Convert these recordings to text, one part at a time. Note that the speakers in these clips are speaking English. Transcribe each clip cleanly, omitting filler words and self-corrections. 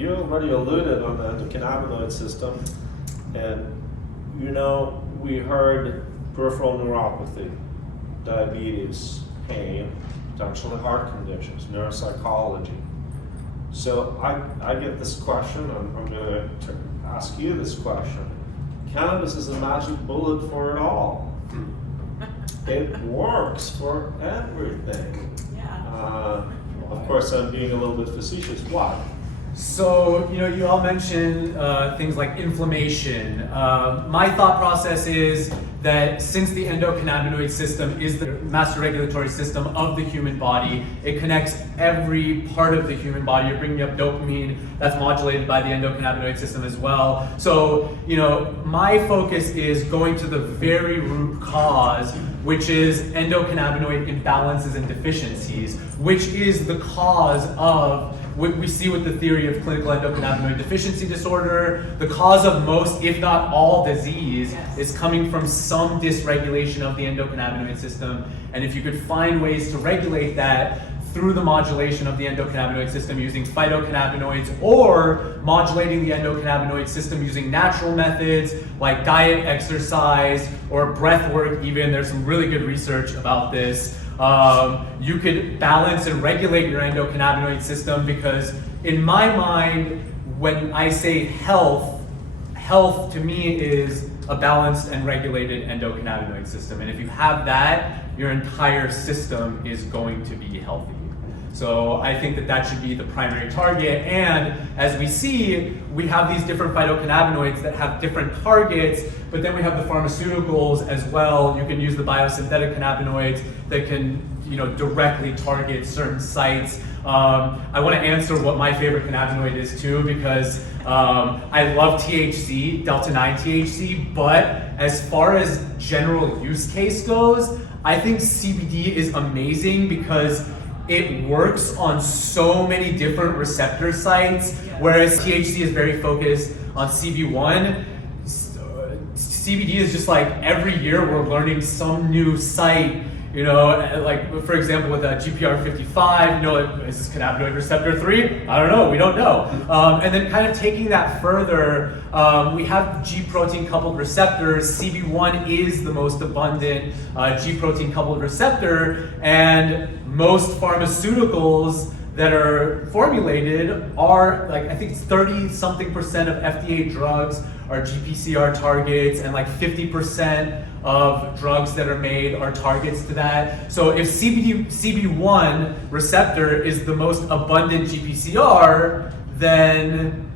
you already alluded on the endocannabinoid system, and we heard peripheral neuropathy, diabetes, pain, potentially heart conditions, neuropsychology. So I get this question, I'm going to ask you this question. Cannabis is a magic bullet for it all. It works for everything. Yeah. Of course, I'm being a little bit facetious. Why? So, you all mentioned things like inflammation. My thought process is that since the endocannabinoid system is the master regulatory system of the human body, it connects every part of the human body. You're bringing up dopamine, that's modulated by the endocannabinoid system as well. So, my focus is going to the very root cause, which is endocannabinoid imbalances and deficiencies, which is the cause of what we see with the theory of clinical endocannabinoid deficiency disorder. The cause of most, if not all, disease is coming from some dysregulation of the endocannabinoid system. And if you could find ways to regulate that through the modulation of the endocannabinoid system using phytocannabinoids, or modulating the endocannabinoid system using natural methods like diet, exercise, or breath work even. There's some really good research about this. You could balance and regulate your endocannabinoid system, because in my mind, when I say health to me is a balanced and regulated endocannabinoid system. And if you have that, your entire system is going to be healthy. So I think that should be the primary target. And as we see, we have these different phytocannabinoids that have different targets, but then we have the pharmaceuticals as well. You can use the biosynthetic cannabinoids that can directly target certain sites. I want to answer what my favorite cannabinoid is too, because I love THC, delta-9 THC, but as far as general use case goes, I think CBD is amazing because it works on so many different receptor sites, whereas THC is very focused on CB1. CBD is just like every year we're learning some new site, like for example with GPR 55, is this cannabinoid receptor 3? I don't know, we don't know. And then kind of taking that further, we have G protein coupled receptors. CB1 is the most abundant G protein coupled receptor, and most pharmaceuticals that are formulated are I think it's 30-something% of FDA drugs are GPCR targets, and 50% of drugs that are made are targets to that. So if CB1 receptor is the most abundant GPCR, then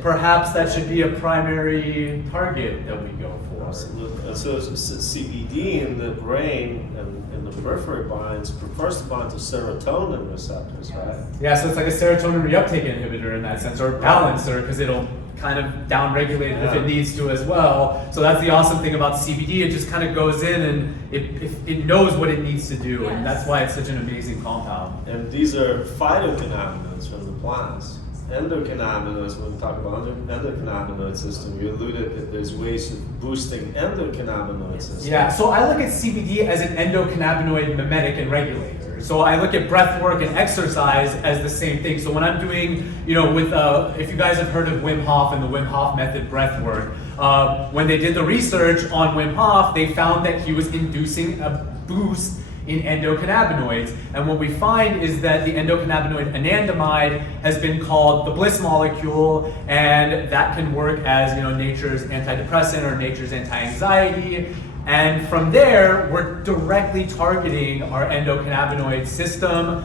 perhaps that should be a primary target that we go for. Absolutely. And so CBD in the brain and in the periphery prefers to bind to serotonin receptors, right? Yeah, so it's like a serotonin reuptake inhibitor in that sense, or balancer, because it'll kind of downregulate it if it needs to as well. So that's the awesome thing about CBD. It just kind of goes in and it knows what it needs to do, and that's why it's such an amazing compound. And these are phytocannabinoids from the plants. Endocannabinoids, when we talk about endocannabinoid system, you alluded that there's ways of boosting endocannabinoid system. Yeah, so I look at CBD as an endocannabinoid mimetic and regulator. So I look at breath work and exercise as the same thing. So when I'm doing, if you guys have heard of Wim Hof and the Wim Hof method breath work, when they did the research on Wim Hof, they found that he was inducing a boost in endocannabinoids. And what we find is that the endocannabinoid anandamide has been called the bliss molecule, and that can work as nature's antidepressant or nature's anti-anxiety. And from there, we're directly targeting our endocannabinoid system.